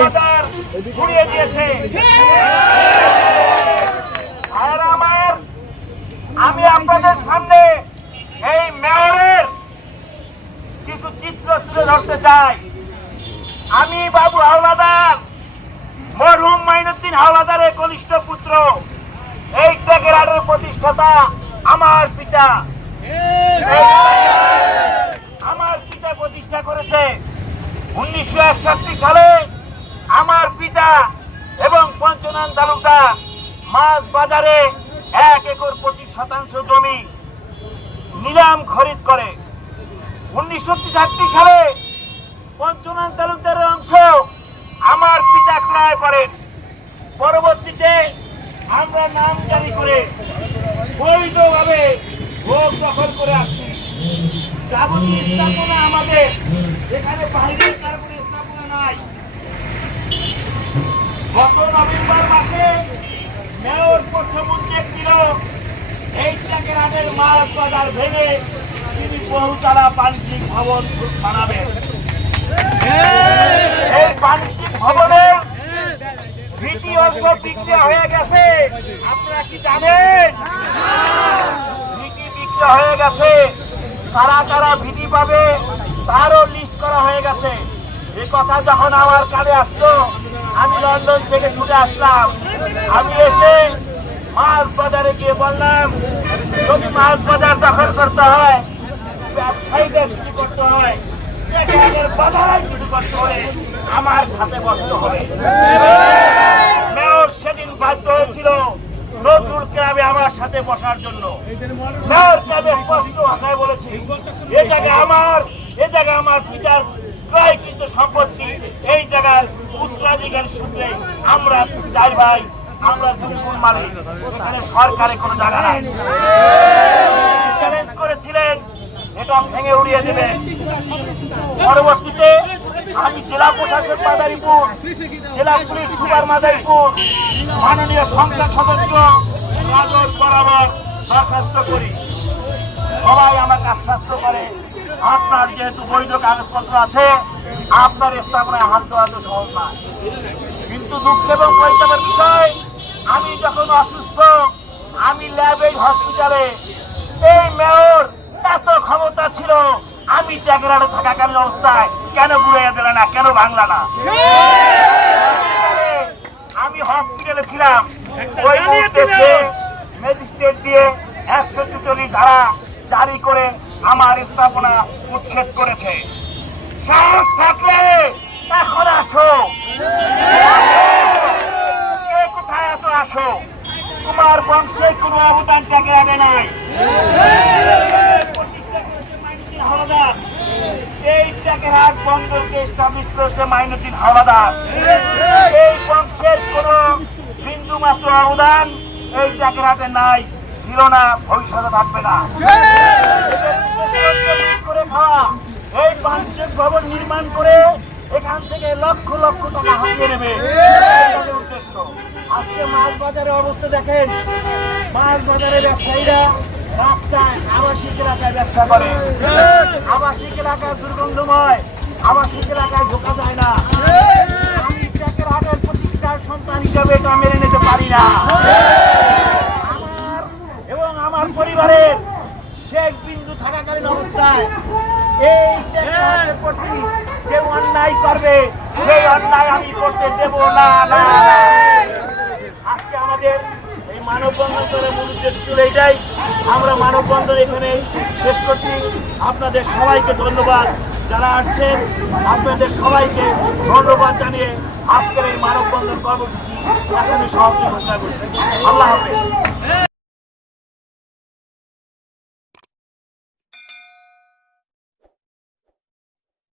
বাজার ঘুরিয়ে দিয়েছে। আর আমি আপনাদের সামনে এই মেয়রের কিছু চিত্র তুলে ধরতে চাই। আমি বাবু হাওলাদার, মরহুম মাইনুদ্দিন হাওলাদারের কনিষ্ঠ পুত্র, এই টেকেরহাটের প্রতিষ্ঠাতা আমার পিতা। আমার পিতা প্রতিষ্ঠা করেছে 1961 সালে। আমার পিতা এবং পঞ্চনন তালুকদার মাছ বাজারে 1 একর 25 শতাংশ জমি নিলাম খরিদ করে। 1963 সালে পঞ্চনন তালুকদারের অংশ আমার পিতা ক্রয় করেন। পরবর্তীতে আমরা নাম জারি করে বৈধভাবে ভোগ দখল করে আসছি। যাবতীয় স্থাপনা আমাদের, এখানে বাইরের কার কোনো স্থাপনা নাই। গত নভেম্বর মাসে মেয়র প্রথম উদ্যোগ ছিল এই টেকেরহাটের মাছ বাজার ভেঙে তিনি বহুতলা বাণিজ্যিক ভবন বানাবেন। এই বাণিজ্যিক ভবনের ভিটি অংশ বিক্রি হয়ে গেছে। আপনারা কি জানেন? ভিটি বিক্রি হয়ে গেছে। কারা কারা ভিটি পাবে তারও লিস্ট করা হয়ে গেছে। এই কথা যখন আমার কানে আসলো, আমি লন্ডন থেকে ছুটে আসলাম। আমি এসে মাছ বাজারে গিয়ে বললাম, যদি মাছ বাজার দখল করতে হয়, ব্যবসায়ীদের শুরু করতে হয়, বাজার শুরু করতে হবে, আমার সাথে বসতে হবে। মেয়র সেদিন বাধ্য হয়েছিল নজরুল ক্লাবে আমার সাথে বসার জন্য। মেয়র ক্লাবে স্পষ্ট ভাষায় বলেছি, এ জায়গা আমার পিতার ক্রয় কিন্তু সম্পত্তি, এই জায়গার উত্তরাধিকার সূত্রে আমরা 4 ভাই, আমরা 2 গুণ মালিক, এখানে সরকারের কোনো জায়গা নাই। চ্যালেঞ্জ করেছিলেন এটা ভেঙে উড়িয়ে দেবে। পরবর্তীতে আমি জেলা প্রশাসক মাদারীপুর, জেলা পুলিশ সুপার মাদারীপুর, মাননীয় সংসদ সদস্য রাজর বরাবর দরখাস্ত করি। সবাই আমাকে আশ্বস্ত করে, আপনার যেহেতু বৈধ কাগজপত্র আছে, আপনার স্থাপনায় হাত দেওয়া তো সহজ না। কিন্তু দুঃখ এবং পরিতাপের বিষয়, আমি যখন অসুস্থ, আমি ল্যাবে হসপিটালে, এই মেয়র এত ক্ষমতা ছিল, আমি টেকেরহাটে থাকাকালীন অবস্থায় কেন ঘুরাইয়া দিল না, কেন ভাঙলা না? আমি হসপিটালে ছিলাম, ওই ম্যাজিস্ট্রেট দিয়ে 144 ধারা জারি করে আমার স্থাপনা উচ্ছেদ করেছে। সাহস থাকলে এখন আসো, কোথায় এত আসো, তোমার বংশে কোনো অবদান টেকেরহাটে নাই। হাওলাদার, এই টেকেরহাট বন্দরকে এস্টাবলিশ করেছে মাইনুদ্দিন হাওলাদার। এই বংশের কোন বিন্দু মাত্র অবদান এই টেকেরহাটে নাই, ছিল না, ভবিষ্যতে থাকবে না। করে খাওয়া এই বাণিজ্যিক ভবন নির্মাণ করে এখান থেকে লক্ষ লক্ষ টাকা হাতিয়ে নেবে উদ্দেশ্য। আজকে মাছ বাজারের অবস্থা দেখেন, মাছ বাজারের ব্যবসায়ীরা রাস্তায় আবাসিক এলাকায় ব্যবসা করে। আবাসিক এলাকায় দুর্গন্ধময়, আবাসিক এলাকায় ঢোকা যায় না। আমি টেকেরহাটের প্রতিষ্ঠার সন্তান হিসাবে এটা মেনে নিতে পারি না। আমার এবং আমার পরিবারের শেষ বিন্দু থাকাকালীন অবস্থায় এই টেকেরহাটের প্রতি যে অন্যায় করবে, সেই অন্যায় আমি করতে দেব না। আজকে আমাদের এই মানববন্ধনের মূল উদ্দেশ্য ছিল এটাই। আমরা মানববন্ধন এখানে শেষ করছি। আপনাদের সবাইকে ধন্যবাদ, যারা আসছেন আপনাদের সবাইকে ধন্যবাদ জানিয়ে আজকের এই মানববন্ধন কর্মসূচি এখানে সমাপ্তি ঘোষণা করছি। আল্লাহ হাফেজ।